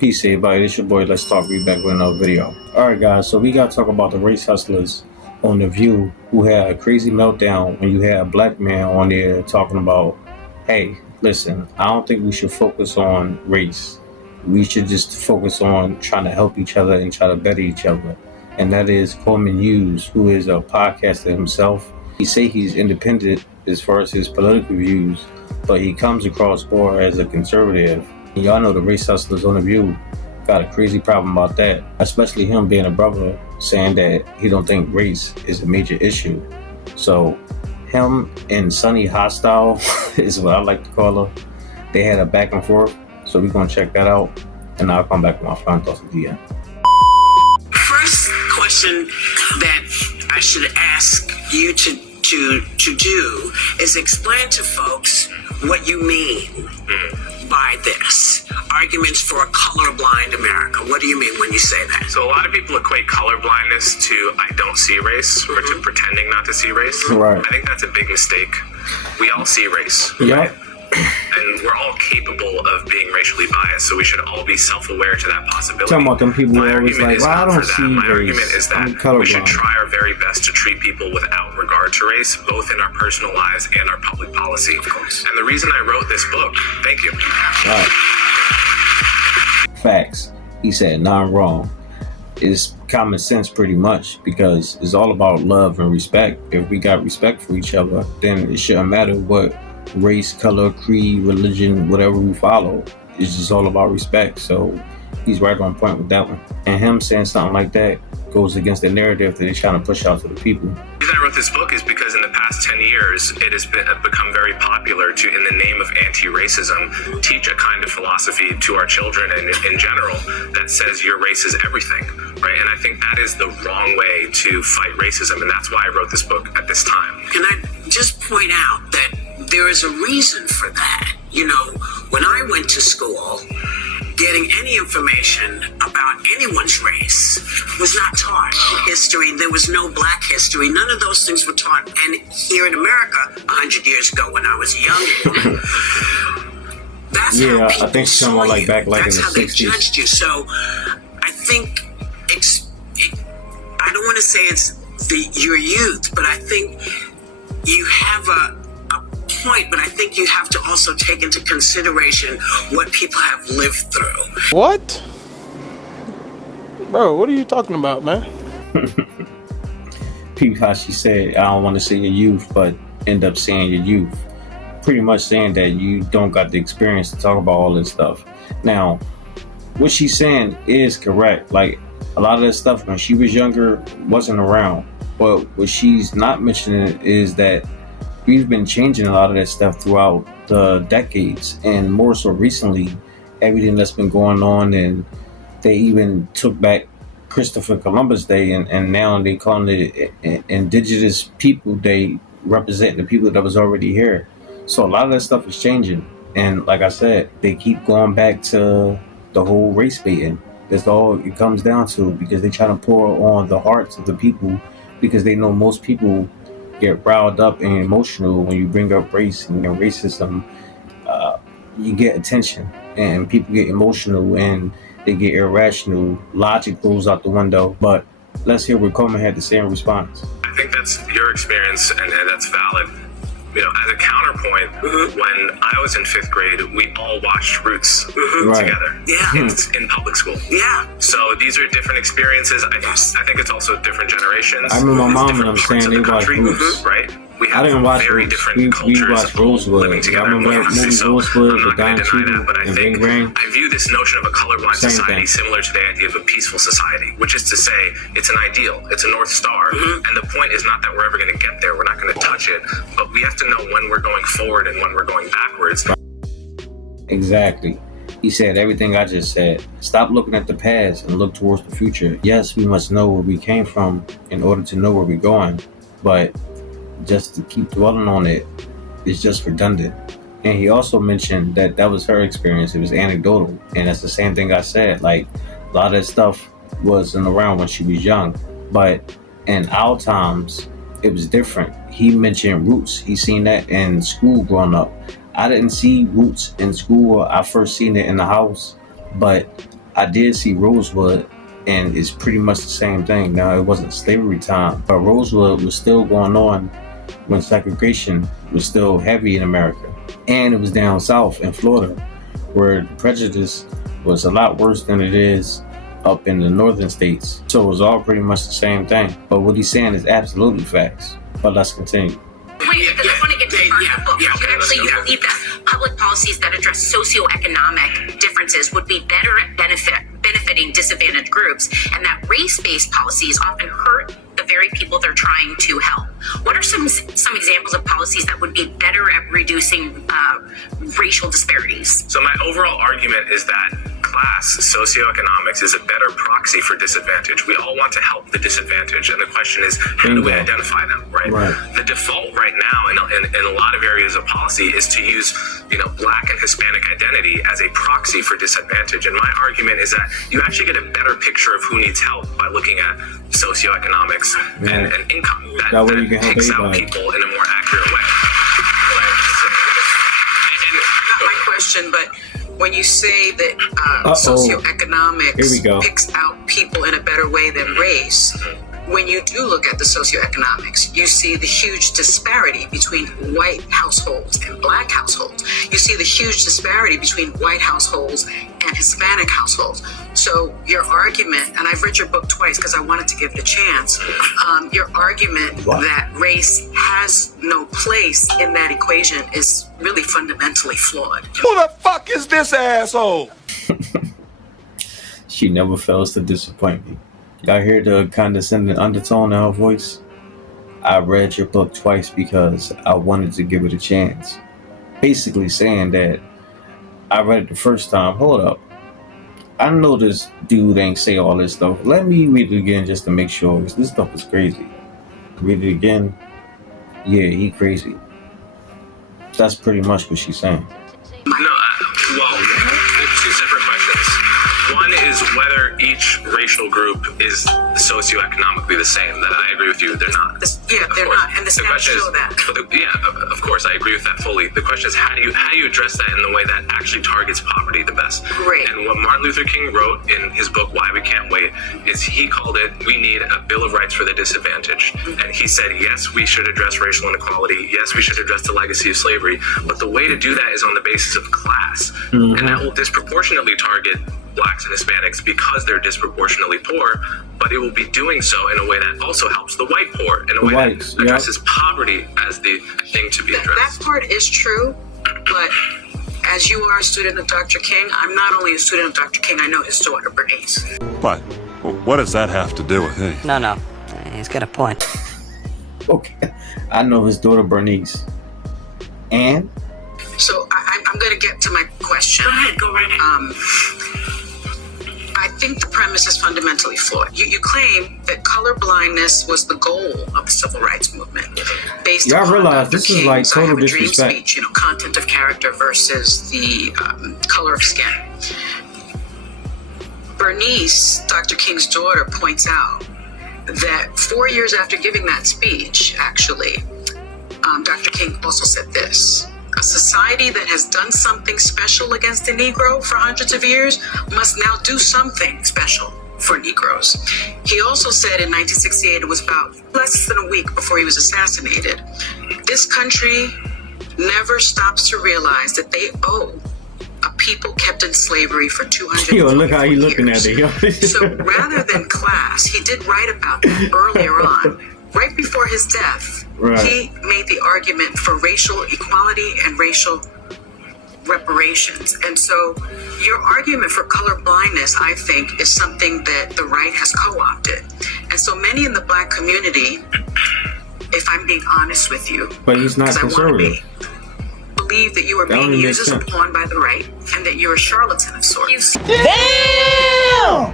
Peace, everybody. It's your boy. Let's talk. We back with another video. All right, guys. So we got to talk about the race hustlers on The View who had a crazy meltdown when you had a black man on there talking about, hey, listen, I don't think we should focus on race. We should just focus on trying to help each other and try to better each other. And that is Coleman Hughes, who is a podcaster himself. He say he's independent as far as his political views, but he comes across more as a conservative. And y'all know the race hustlers on The View got a crazy problem about that, especially him being a brother saying that he don't think race is a major issue. So him and Sunny Hostin is what I like to call her. They had a back and forth. So we're going to check that out. And I'll come back with my final thoughts at the end. First question that I should ask you to do is explain to folks what you mean by this. Arguments for a colorblind America. What do you mean when you say that? So a lot of people equate colorblindness to I don't see race or to pretending not to see race. Right. I think that's a big mistake. We all see race. Yeah. Right? And we're all capable of being racially biased, so we should all be self-aware to that possibility. Talking about them people who My are always argument like, is well, I not don't for see that. My race. argument is I'm that we should colorblind. try our very best to treat people without regard to race, both in our personal lives and our public policy. Of course. And the reason I wrote this book, thank you. Right. Facts. He said, not wrong. It's common sense pretty much because it's all about love and respect. If we got respect for each other, then it shouldn't matter what race, color, creed, religion, whatever we follow. It's just all about respect. So he's right on point with that one. And him saying something like that goes against the narrative that they're trying to push out to the people. The reason I wrote this book is because in the past 10 years, it has become very popular to, in the name of anti-racism, teach a kind of philosophy to our children and in general that says your race is everything, right? And I think that is the wrong way to fight racism, and that's why I wrote this book at this time. Can I just point out that there is a reason for that? You know, when I went to school, getting any information about anyone's race was not taught. History, there was no black history. None of those things were taught. And here in America, 100 years ago when I was young, that's how people I think saw someone like you. back like That's in the how they 60s. judged you. So I think I don't want to say it's your youth, but I think you have a point, but I think you have to also take into consideration what people have lived through. What? Bro, what are you talking about, man? Peep how she said, I don't want to say your youth, but end up saying your youth. Pretty much saying that you don't got the experience to talk about all this stuff. Now, what she's saying is correct. Like, a lot of this stuff when she was younger wasn't around. But what she's not mentioning is that we've been changing a lot of that stuff throughout the decades, and more so recently, everything that's been going on, and they even took back Christopher Columbus Day, and now they calling it Indigenous People Day, representing the people that was already here. So a lot of that stuff is changing, and like I said, they keep going back to the whole race baiting. That's all it comes down to, because they trying to pour on the hearts of the people, because they know most people get riled up and emotional when you bring up race and racism. You get attention, and people get emotional and they get irrational. Logic goes out the window. But let's hear what Coleman had to say in response. I think that's your experience, and that's valid. You know, as a counterpoint, when I was in 5th grade, we all watched Roots together. Yeah. In public school. Yeah. So these are different experiences. I think it's also different generations. I remember my mom It's and I'm different parts saying of they the watched country, Roots. right? We I have didn't watch very Roots. different We cultures watched Rosewood. living together. I remember obviously. movie So Rosewood I'm with not going Don to deny Cheadle that, but I and think Big Brain. I view this notion of a colorblind Same society thing. similar to the idea of a peaceful society, which is to say it's an ideal, it's a North Star, and the point is not that we're ever going to get there, we're not going to touch it, but we have to know when we're going forward and when we're going backwards. Exactly. He said everything I just said. Stop looking at the past and look towards the future. Yes, we must know where we came from in order to know where we're going, but just to keep dwelling on it is just redundant. And he also mentioned that that was her experience. It was anecdotal, and that's the same thing I said. Like, a lot of that stuff wasn't around when she was young, but in our times, it was different. He mentioned Roots. He seen that in school growing up. I didn't see Roots in school. I first seen it in the house, but I did see Rosewood, and it's pretty much the same thing. Now, it wasn't slavery time, but Rosewood was still going on when segregation was still heavy in America. And it was down south in Florida, where the prejudice was a lot worse than it is up in the northern states. So it was all pretty much the same thing. But what he's saying is absolutely facts. But let's continue. Wait, because I want to get to the part of the book. You believe that public policies that address socioeconomic differences would be better at benefiting disadvantaged groups, and that race-based policies often hurt the very people they're trying to help. What are some examples of policies that would be better at reducing racial disparities? So my overall argument is that class, socioeconomics, is a better proxy for disadvantage. We all want to help the disadvantaged, and the question is, how do we identify them, right? The default right now in a lot of areas of policy is to use, Black and Hispanic identity as a proxy for disadvantage. And my argument is that you actually get a better picture of who needs help by looking at socioeconomics and income. That picks out people in a more accurate way. Not my question, but when you say that socioeconomics picks out people in a better way than race, when you do look at the socioeconomics, you see the huge disparity between white households and Black households. You see the huge disparity between white households and Hispanic households. So your argument, and I've read your book twice because I wanted to give it a chance, your argument that race has no place in that equation is really fundamentally flawed. Who the fuck is this asshole? She never fails to disappoint me. Y'all hear the condescending undertone in her voice? I read your book twice because I wanted to give it a chance. Basically saying that I read it the first time. Hold up. I know this dude ain't say all this stuff. Let me read it again just to make sure, because this stuff is crazy. Read it again. Yeah, he crazy. That's pretty much what she's saying. No, there's two separate questions. One is whether each racial group is socioeconomically the same. That I agree with you, they're not. They're not, and the stats show that. Of course, I agree with that fully. The question is, how do you address that in the way that actually targets poverty the best? Great. And what Martin Luther King wrote in his book, Why We Can't Wait, is he called it, we need a Bill of Rights for the disadvantaged. And he said, yes, we should address racial inequality. Yes, we should address the legacy of slavery. But the way to do that is on the basis of class. And that will disproportionately target Blacks and Hispanics because they're disproportionately poor, but it will be doing so in a way that also helps the white poor, in a way that addresses poverty as the thing to be addressed. That part is true, but as you are a student of Dr. King, I'm not only a student of Dr. King, I know his daughter, Bernice. But what does that have to do with me? No. He's got a point. Okay. I know his daughter, Bernice. And? So I'm going to get to my question. Go right ahead. I think the premise is fundamentally flawed. You claim that color blindness was the goal of the civil rights movement, based on realize Dr. this King's is like I Have total a Dream disrespect. speech, content of character versus the color of skin. Bernice, Dr. King's daughter, points out that 4 years after giving that speech, actually, Dr. King also said this: a society that has done something special against the Negro for hundreds of years must now do something special for Negroes. He also said in 1968, it was about less than a week before he was assassinated, this country never stops to realize that they owe a people kept in slavery for 200 years. Yo, look how he looking at it. Yo. So rather than class, he did write about that earlier on. Right before his death, he made the argument for racial equality and racial reparations. And so your argument for color blindness, I think, is something that the right has co-opted. And so many in the Black community, if I'm being honest with you, but he's not conservative, believe that you are being used as a pawn by the right and that you're a charlatan of sorts. Damn!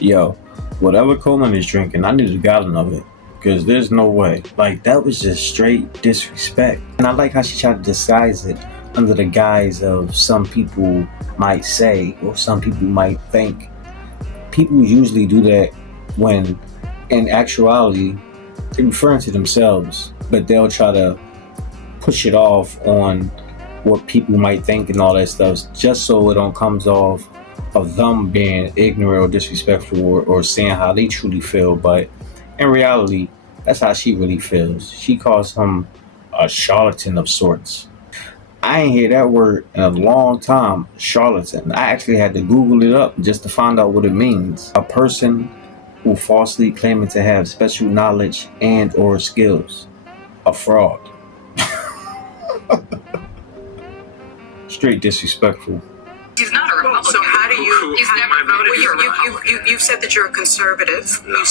Yo, whatever Coleman is drinking, I need a gallon of it. Because there's no way. Like, that was just straight disrespect. And I like how she tried to disguise it under the guise of some people might say, or some people might think. People usually do that when, in actuality, they're referring to themselves, but they'll try to push it off on what people might think and all that stuff, just so it don't comes off of them being ignorant or disrespectful or saying how they truly feel. But in reality, that's how she really feels. She calls him a charlatan of sorts. I ain't hear that word in a long time, charlatan. I actually had to Google it up just to find out what it means. A person who falsely claiming to have special knowledge and or skills. A fraud. Straight disrespectful. He's not a Republican. So how do you? He's never voted for a Republican. You said that you're a conservative. No,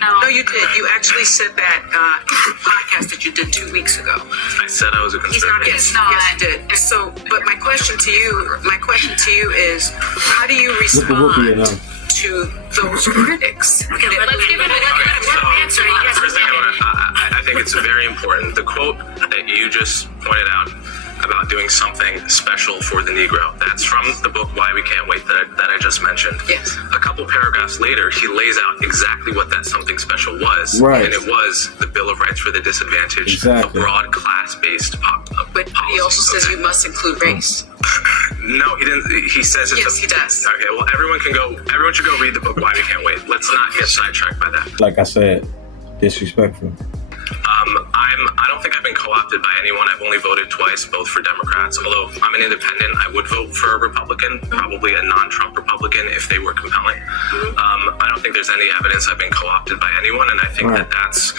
No, you did. You actually said that podcast that you did 2 weeks ago. I said I was a conservative. Yes, you did. So, but my question to you is, how do you respond to those critics? Okay, let's give it a answer. Yes, First thing I think it's very important. The quote that you just pointed out about doing something special for the Negro. That's from the book Why We Can't Wait that I just mentioned. Yes. A couple paragraphs later, he lays out exactly what that something special was. Right. And it was the Bill of Rights for the Disadvantaged, Exactly. a broad class-based But he also says you must include race. No, he didn't. He says it's Yes, he does. Okay, well, everyone should go read the book Why We Can't Wait. Let's not get sidetracked by that. Like I said, disrespectful. I don't think I've been co-opted by anyone. I've only voted twice, both for Democrats. Although I'm an independent, I would vote for a Republican, probably a non-Trump Republican if they were compelling. I don't think there's any evidence I've been co-opted by anyone, and I think that's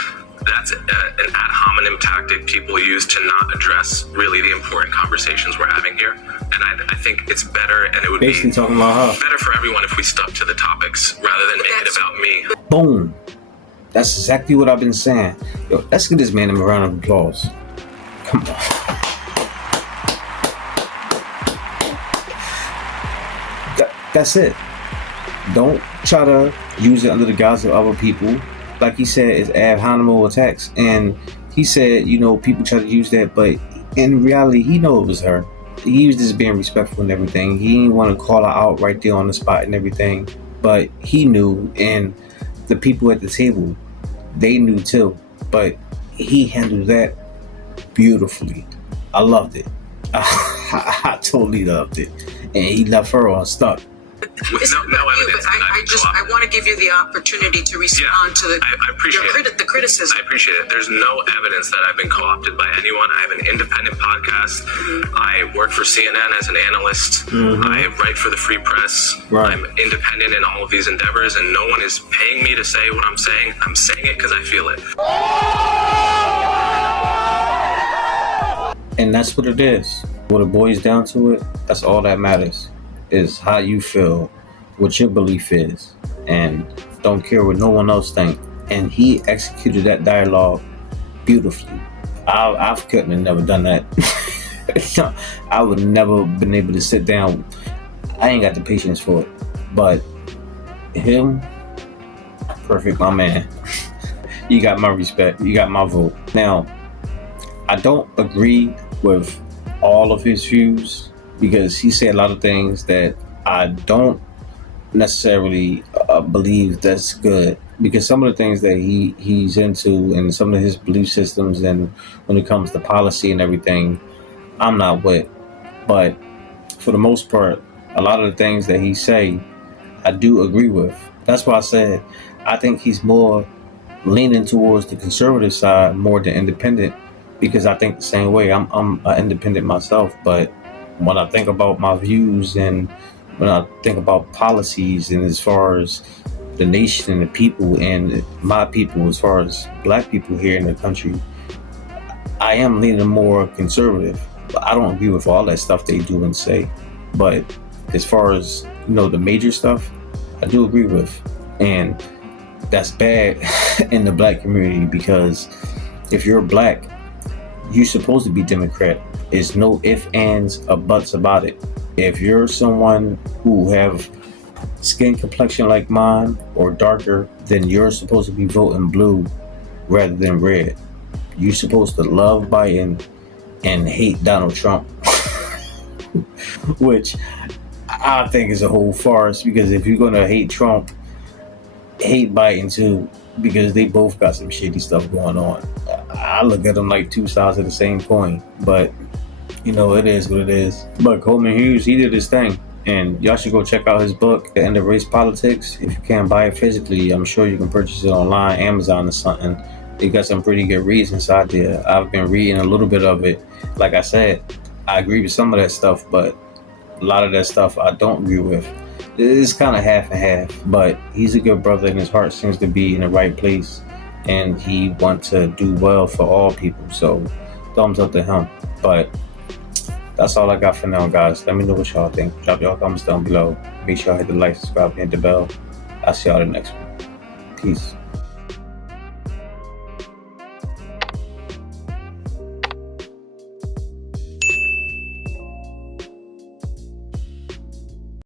an ad hominem tactic people use to not address really the important conversations we're having here. And I think it's better, and it would Basically be talking about her. better for everyone if we stuck to the topics rather than make it about me. Boom. That's exactly what I've been saying. Yo, let's give this man a round of applause. Come on. That's it. Don't try to use it under the guise of other people. Like he said, it's ad hominem attacks. And he said, people try to use that, but in reality, he know it was her. He was just being respectful and everything. He didn't want to call her out right there on the spot and everything. But he knew, and the people at the table, they knew too, but he handled that beautifully. I loved it. I totally loved it, and he left her on stuck. It's not about you, but I want to give you the opportunity to respond to I appreciate the criticism. I appreciate it. There's no evidence that I've been co-opted by anyone. I have an independent podcast. I work for CNN as an analyst. I write for the Free Press. I'm independent in all of these endeavors, and no one is paying me to say what I'm saying. I'm saying it because I feel it. And that's what it is. What it boils down to it, that's all that matters. Is how you feel, what your belief is, and don't care what no one else think. And he executed that dialogue beautifully. I couldn't have never done that. I would never been able to sit down. I ain't got the patience for it. But him, perfect, my man. You got my respect. You got my vote. Now, I don't agree with all of his views, because he said a lot of things that I don't necessarily believe that's good. Because some of the things that he's into and some of his belief systems, and when it comes to policy and everything, I'm not with. But for the most part, a lot of the things that he say, I do agree with. That's why I said I think he's more leaning towards the conservative side more than independent, because I think the same way. I'm an independent myself, but when I think about my views and when I think about policies and as far as the nation and the people and my people, as far as black people here in the country, I am leaning more conservative. But I don't agree with all that stuff they do and say. But as far as, the major stuff, I do agree with. And that's bad in the black community, because if you're black, you're supposed to be Democrat. There's no ifs, ands, or buts about it. If you're someone who have skin complexion like mine or darker, then you're supposed to be voting blue rather than red. You're supposed to love Biden and hate Donald Trump, which I think is a whole farce, because if you're going to hate Trump, hate Biden too, because they both got some shady stuff going on. I look at them like two sides of the same coin, but it is what it is. But Coleman Hughes, he did his thing. And y'all should go check out his book, The End of Race Politics. If you can't buy it physically, I'm sure you can purchase it online, Amazon or something. They got some pretty good reads inside there. I've been reading a little bit of it. Like I said, I agree with some of that stuff, but a lot of that stuff I don't agree with. It's kind of half and half, but he's a good brother and his heart seems to be in the right place. And he wants to do well for all people. So thumbs up to him. But that's all I got for now, guys. Let me know what y'all think. Drop y'all comments down below. Make sure y'all hit the like, subscribe, and hit the bell. I'll see y'all in the next one. Peace.